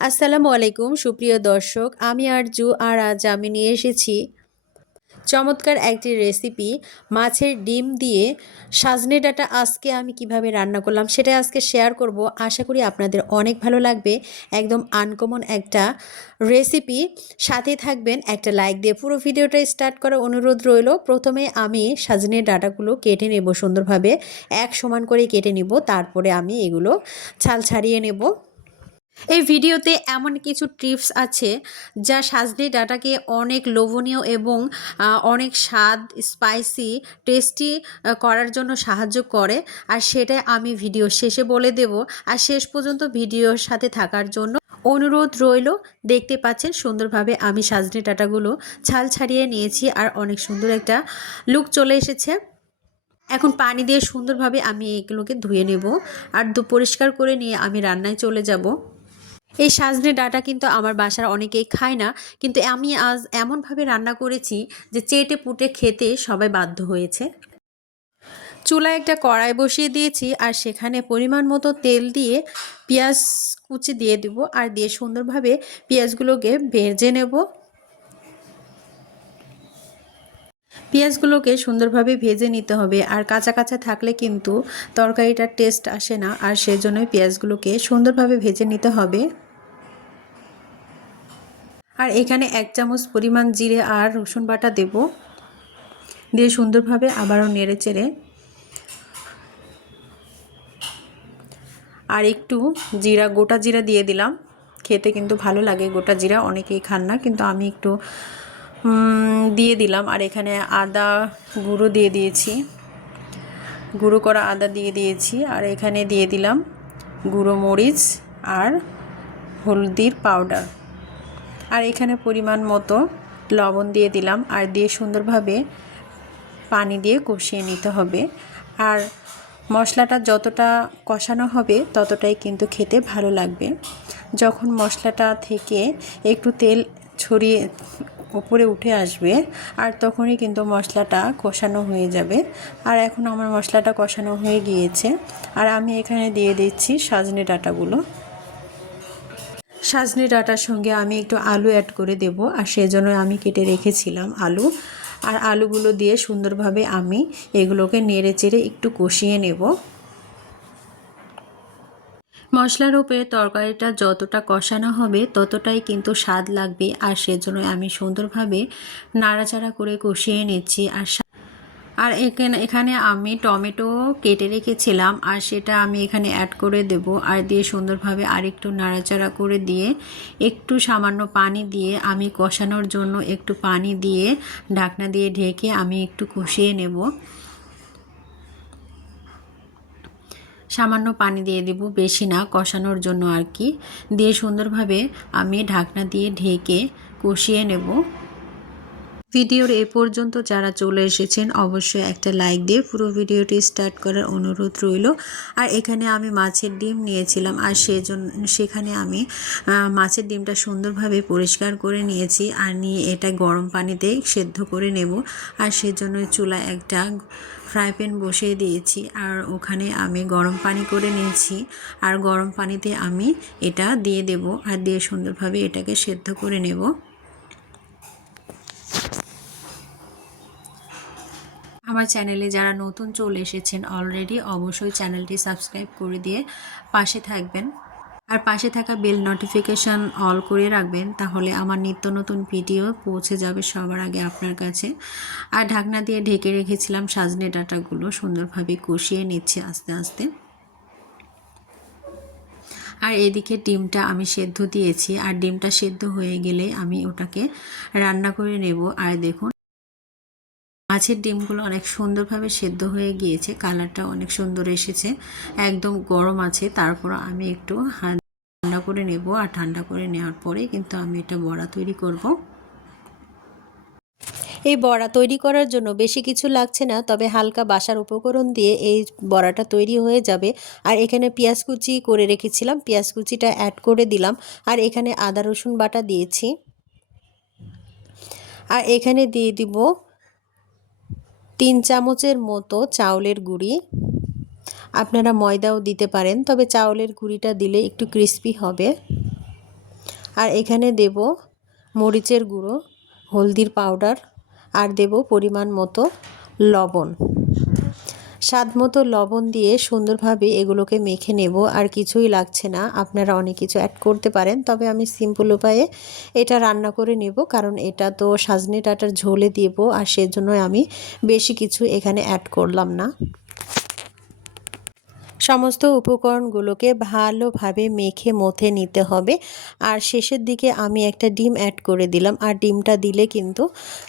আসসালামু আলাইকুম সুপ্রিয় দর্শক, আমি আরজু আর আজ আমি নিয়ে এসেছি চমৎকার একটি রেসিপি মাছের ডিম দিয়ে সাজনে ডাঁটা। আজকে আমি কিভাবে রান্না করলাম সেটা আজকে শেয়ার করব। আশা করি আপনাদের অনেক ভালো লাগবে। একদম আনকমন একটা রেসিপি, সাথে থাকবেন। একটা লাইক দিয়ে পুরো ভিডিওটা স্টার্ট করার অনুরোধ রইল। প্রথমে আমি সাজনে ডাঁটাগুলো কেটে নেব, সুন্দরভাবে এক সমান করে কেটে নিব। তারপরে আমি এগুলো ছাল ছাড়িয়ে নেব। এই ভিডিওতে এমন কিছু টিপস আছে যা সাজনে ডাঁটাকে অনেক লোভনীয় এবং অনেক স্বাদ, স্পাইসি, টেস্টি করার জন্য সাহায্য করে। আর সেটা আমি ভিডিও শেষে বলে দেব। আর শেষ পর্যন্ত ভিডিওর সাথে থাকার জন্য অনুরোধ রইল। দেখতে পাচ্ছেন সুন্দরভাবে আমি সাজনে ডাঁটাগুলো ছাল ছাড়িয়ে নিয়েছি আর অনেক সুন্দর একটা লুক চলে এসেছে। এখন পানি দিয়ে সুন্দরভাবে আমি এগুলোকে ধুয়ে নেব আর পরিষ্কার করে নিয়ে আমি রান্নায় চলে যাব। এই সাজনে ডাঁটা কিন্তু আমার বাসার অনেকেই খায় না, কিন্তু আমি আজ এমনভাবে রান্না করেছি যে চেটে পুটে খেতে সবাই বাধ্য হয়েছে। চুলায় একটা কড়াই বসিয়ে দিয়েছি আর সেখানে পরিমাণ মতো তেল দিয়ে পেঁয়াজ কুচি দিয়ে দেব আর দিয়ে সুন্দরভাবে পেঁয়াজগুলোকে ভেজে নেব। পেঁয়াজগুলোকে সুন্দরভাবে ভেজে নিতে হবে, আর কাঁচা কাঁচা থাকলে কিন্তু তরকারিটার টেস্ট আসে না, আর সেজন্যই পেঁয়াজগুলোকে সুন্দরভাবে ভেজে নিতে হবে। আর এখানে 1 চামচ পরিমাণ জিরে আর রসুন বাটা দেব, দিয়ে সুন্দরভাবে আবারও নেড়ে চেড়ে আর একটু গোটা জিরা দিয়ে দিলাম। খেতে কিন্তু ভালো লাগে গোটা জিরা, অনেকেই খান না, কিন্তু আমি একটু দিয়ে দিলাম। আর এখানে আদা গুঁড়ো দিয়ে দিয়েছি, গুঁড়ো করা আদা দিয়ে দিয়েছি। আর এখানে দিয়ে দিলাম গুঁড়ো মরিচ আর হলদির পাউডার। আর এখানে পরিমাণ মতো লবণ দিয়ে দিলাম, আর দিয়ে সুন্দরভাবে পানি দিয়ে কষিয়ে নিতে হবে। আর মশলাটা যতটা কষানো হবে ততটাই কিন্তু খেতে ভালো লাগবে। যখন মশলাটা থেকে একটু তেল ছড়িয়ে উপরে উঠে আসবে আর তখনই কিন্তু মশলাটা কষানো হয়ে যাবে। আর এখন আমার মশলাটা কষানো হয়ে গিয়েছে, আর আমি এখানে দিয়ে দিচ্ছি সাজনে ডাঁটাগুলো। সাজনে ডাঁটার সঙ্গে আমি একটু আলু অ্যাড করে দেব, আর সেজন্য আমি কেটে রেখেছিলাম আলু। আর আলুগুলো দিয়ে সুন্দরভাবে আমি এগুলোকে নেড়ে চেড়ে একটু কষিয়ে নেব। মশলার উপরে তরকারিটা যতটা কষানো হবে ততটাই কিন্তু স্বাদ লাগবে, আর সেজন্য আমি সুন্দরভাবে নাড়াচাড়া করে কষিয়ে নিচ্ছি। আর এখানে আমি টমেটো কেটে রেখেছিলাম, আর সেটা আমি এখানে অ্যাড করে দেব। আর দিয়ে সুন্দরভাবে আরেকটু নাড়াচাড়া করে দিয়ে একটু সামান্য পানি দিয়ে আমি কষানোর জন্য একটু পানি দিয়ে ঢাকনা দিয়ে ঢেকে আমি একটু কষিয়ে নেব। সামান্য পানি দিয়ে দেব, বেশি না, কষানোর জন্য আর কি। দিয়ে সুন্দরভাবে আমি ঢাকনা দিয়ে ঢেকে কষিয়ে নেব। ভিডিওর এ পর্যন্ত যারা চলে এসেছেন অবশ্যই একটা লাইক দিয়ে পুরো ভিডিওটি স্টার্ট করার অনুরোধ রইল। আর এখানে আমি মাছের ডিম নিয়েছিলাম, আর সেখানে আমি মাছের ডিমটা সুন্দরভাবে পরিষ্কার করে নিয়েছি, আর নিয়ে এটা গরম পানিতে সেদ্ধ করে নেব। আর সেজন্য চুলায় একটা ফ্রাই প্যান বসিয়ে দিয়েছি, আর ওখানে আমি গরম পানি করে নিয়েছি। আর গরম পানিতে আমি এটা দিয়ে দেব, আর দিয়ে সুন্দরভাবে এটাকে সেদ্ধ করে নেব। আমার চ্যানেলে যারা নতুন চলে এসেছেন অলরেডি অবশ্যই চ্যানেলটি সাবস্ক্রাইব করে দিয়ে পাশে থাকবেন, আর পাশে থাকা বেল নোটিফিকেশান অল করে রাখবেন, তাহলে আমার নিত্য নতুন ভিডিও পৌঁছে যাবে সবার আগে আপনার কাছে। আর ঢাকনা দিয়ে ঢেকে রেখেছিলাম সাজনে ডাঁটাগুলো সুন্দরভাবে কষিয়ে নিচ্ছে আস্তে আস্তে। আর এদিকে ডিমটা আমি সেদ্ধ দিয়েছি, আর ডিমটা সেদ্ধ হয়ে গেলে আমি ওটাকে রান্না করে নেব। আর দেখুন মাছের ডিমগুলো অনেক সুন্দরভাবে সেদ্ধ হয়ে গিয়েছে, কালারটা অনেক সুন্দর এসেছে, একদম গরম আছে। তারপর আমি একটু ঠান্ডা করে নেব, আর ঠান্ডা করে নেওয়ার পরে কিন্তু আমি এটা বড়া তৈরি করব। এই বড়া তৈরি করার জন্য বেশি কিছু লাগছে না, তবে হালকা বাসার উপকরণ দিয়ে এই বড়াটা তৈরি হয়ে যাবে। আর এখানে পেঁয়াজ কুচি করে রেখেছিলাম, পেঁয়াজ কুচিটা অ্যাড করে দিলাম। আর এখানে আদা রসুন বাটা দিয়েছি, আর এখানে দিয়ে দিব 3 চামচের মতো চাউলের গুঁড়ি। আপনারা ময়দাও দিতে পারেন, তবে চাউলের গুঁড়িটা দিলে একটু ক্রিস্পি হবে। আর এখানে দেব মরিচের গুঁড়ো, হলদির পাউডার, আর দেব পরিমাণ মতো লবণ। স্বাদ মতো লবণ দিয়ে সুন্দরভাবে এগুলোকে মেখে নেব। আর কিছুই লাগছে না, আপনারা অনেক কিছু অ্যাড করতে পারেন, তবে আমি সিম্পল উপায়ে এটা রান্না করে নেব, কারণ এটা তো সজনে ডাঁটার ঝোলে দেব, আর সেজন্য আমি বেশি কিছু এখানে অ্যাড করলাম না। সমস্ত উপকরণগুলোকে ভালোভাবে মেখে মথে নিতে হবে। আর শেষের দিকে আমি একটা ডিম অ্যাড করে দিলাম, আর ডিমটা দিলে কিন্তু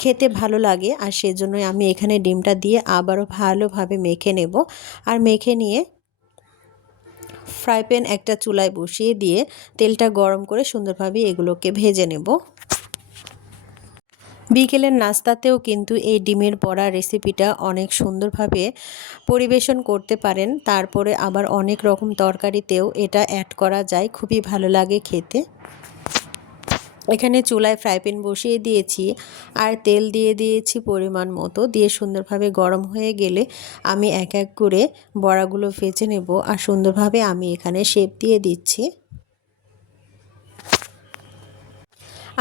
খেতে ভালো লাগে, আর সেজন্যই আমি এখানে ডিমটা দিয়ে আবারও ভালোভাবে মেখে নেব। আর মেখে নিয়ে ফ্রাই প্যান একটা চুলায় বসিয়ে দিয়ে তেলটা গরম করে সুন্দরভাবে এগুলোকে ভেজে নেব। বিকেলের নাস্তাতেও কিন্তু এই ডিমের বড়া রেসিপিটা অনেক সুন্দরভাবে পরিবেশন করতে পারেন। তারপরে আবার অনেক রকম তরকারিতেও এটা অ্যাড করা যায়, খুবই ভালো লাগে খেতে। এখানে চুলায় ফ্রাই প্যান বসিয়ে দিয়েছি, আর তেল দিয়ে দিয়েছি পরিমাণ মতো। দিয়ে সুন্দরভাবে গরম হয়ে গেলে আমি এক এক করে বড়াগুলো ভেজে নেব, আর সুন্দরভাবে আমি এখানে শেপ দিয়ে দিচ্ছি।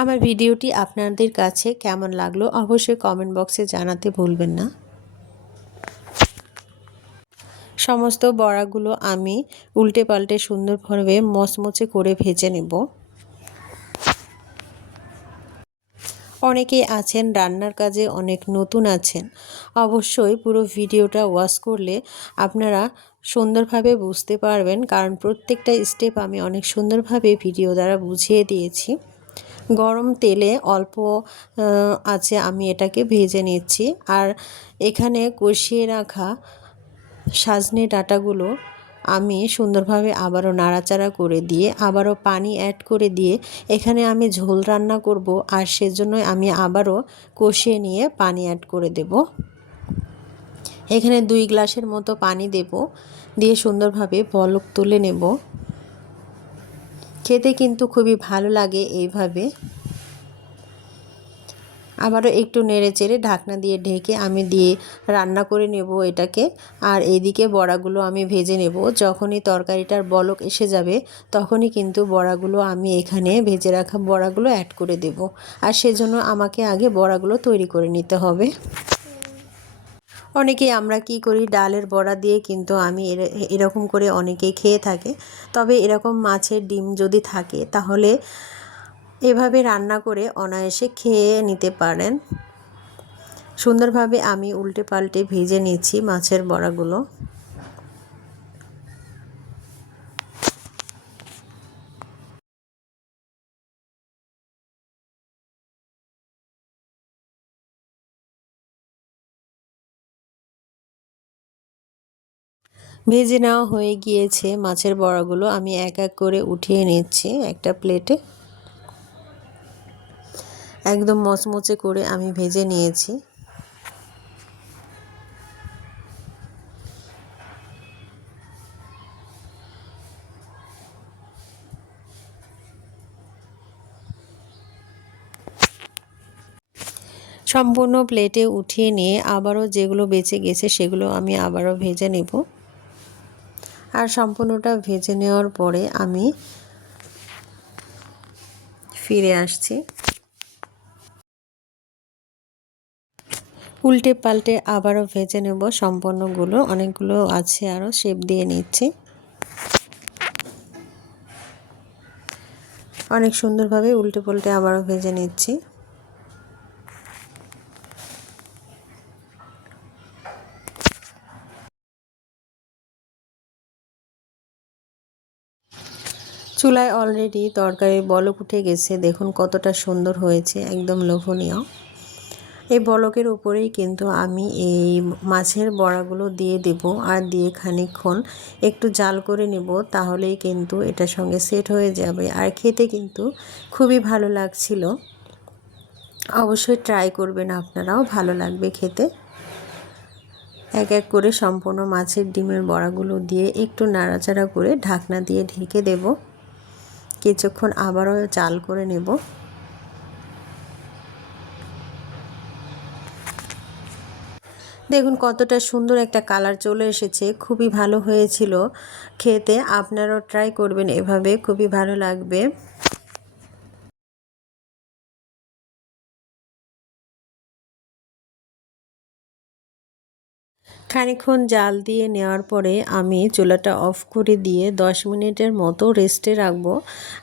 আমার ভিডিওটি আপনাদের কাছে কেমন লাগলো অবশ্যই কমেন্ট বক্সে জানাতে ভুলবেন না। সমস্ত বড়াগুলো আমি উল্টে পাল্টে সুন্দরভাবে মচমচে করে ভেজে নেব। অনেকেই আছেন রান্নার কাজে অনেক নতুন আছেন, অবশ্যই পুরো ভিডিওটা ওয়াচ করলে আপনারা সুন্দরভাবে বুঝতে পারবেন, কারণ প্রত্যেকটা স্টেপ আমি অনেক সুন্দরভাবে ভিডিও দ্বারা বুঝিয়ে দিয়েছি। গরম তেলে অল্প আছে আমি এটাকে ভেজে নিচ্ছি। আর এখানে কষিয়ে রাখা সজনে ডাঁটাগুলো আমি সুন্দরভাবে আবারও নাড়াচাড়া করে দিয়ে আবারও পানি অ্যাড করে দিয়ে এখানে আমি ঝোল রান্না করব, আর সেজন্যই আমি আবারও কষিয়ে নিয়ে পানি অ্যাড করে দেব। এখানে 2 গ্লাসের মতো পানি দেব, দিয়ে সুন্দরভাবে বলক তুলে নেব। খেতে কিন্তু খুবই ভালো লাগে এইভাবে। আবারও একটু নেড়েচেড়ে ঢাকনা দিয়ে ঢেকে আমি রান্না করে নেব এটাকে। আর এইদিকে বড়াগুলো আমি ভেজে নেব। যখনই তরকারিটার বলক এসে যাবে তখনই কিন্তু বড়াগুলো আমি এখানে ভেজে রাখা বড়াগুলো অ্যাড করে দেব। আর সেজন্য আমাকে আগে বড়াগুলো তৈরি করে নিতে হবে। অনেকেই আমরা কি করি, ডালের বড়া দিয়ে কিন্তু আমি এরকম করে অনেকেই খেয়ে থাকে। তবে এরকম মাছের ডিম যদি থাকে তাহলে এভাবে রান্না করে অনায়াসে খেয়ে নিতে পারেন। সুন্দরভাবে আমি উল্টে পাল্টে ভেজে নিচ্ছি মাছের বড়াগুলো। ভেজে নেওয়া হয়ে গিয়েছে মাছের বড়াগুলো, আমি এক এক করে উঠিয়ে নিচ্ছি একটা প্লেটে। একদম মচমচে করে আমি ভেজে নিয়েছি। সম্পূর্ণ প্লেটে উঠিয়ে নিয়ে আবারও যেগুলো বেঁচে গেছে সেগুলো আমি আবারও ভেজে নেব। আর সম্পূর্ণটা ভেজে নেওয়ার পরে আমি ফিরে আসছি। উল্টে পাল্টে আবারও ভেজে নেব সম্পূর্ণগুলো, অনেকগুলো আছে আরও শেপ দিয়ে নিচ্ছি। অনেক সুন্দরভাবে উল্টে পাল্টে আবারও ভেজে নিচ্ছি। চুলায় অলরেডি তরকারির বলক উঠে গেছে, দেখুন কতটা সুন্দর হয়েছে, একদম লোভনীয়। এই বলকের উপরেই কিন্তু আমি এই মাছের বড়াগুলো দিয়ে দেব, আর দিয়ে খানিকক্ষণ একটু জাল করে নেব, তাহলেই কিন্তু এটার সঙ্গে সেট হয়ে যাবে। আর খেতে কিন্তু খুবই ভালো লাগছিল, অবশ্যই ট্রাই করবেন আপনারাও, ভালো লাগবে খেতে। এক এক করে সম্পূর্ণ মাছের ডিমের বড়াগুলো দিয়ে একটু নাড়াচাড়া করে ঢাকনা দিয়ে ঢেকে দেব, কিছুক্ষণ আবারও জাল করে নেব। দেখুন কতটা সুন্দর একটা কালার চলে এসেছে, খুবই ভালো হয়েছিল খেতে। আপনারাও ট্রাই করবেন এভাবে, খুবই ভালো লাগবে। খানিকক্ষণ জাল দিয়ে নেওয়ার পরে আমি চুলাটা অফ করে দিয়ে 10 মিনিটের মতো রেস্টে রাখবো।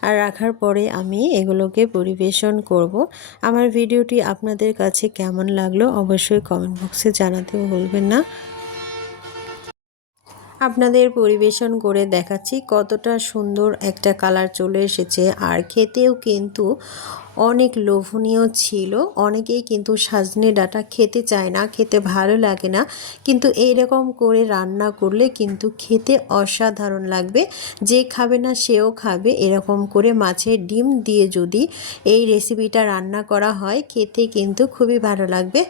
আর রাখার পরে আমি এগুলোকে পরিবেশন করব। আমার ভিডিওটি আপনাদের কাছে কেমন লাগলো অবশ্যই কমেন্ট বক্সে জানাতে ভুলবেন না। আপনাদের পরিবেশন করে দেখাচ্ছি কতটা সুন্দর একটা কালার চলে এসেছে, আর খেতেও কিন্তু অনেক লোভনীয় ছিল। অনেকেই কিন্তু সজনে ডাঁটা খেতে চায় না, খেতে ভালো লাগে না, কিন্তু এইরকম করে রান্না করলে কিন্তু খেতে অসাধারণ লাগবে। যে খাবে না সেও খাবে। এরকম করে মাছের ডিম দিয়ে যদি এই রেসিপিটা রান্না করা হয় খেতে কিন্তু খুবই ভালো লাগবে।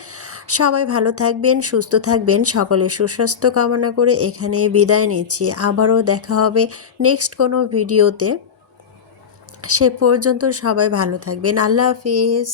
সবাই ভালো থাকবেন, সুস্থ থাকবেন, সকলের সুস্বাস্থ্য কামনা করে এখানে বিদায় নিচ্ছি। আবারও দেখা হবে নেক্সট কোনো ভিডিওতে। সে পর্যন্ত সবাই ভালো থাকবেন। আল্লাহ হাফিজ।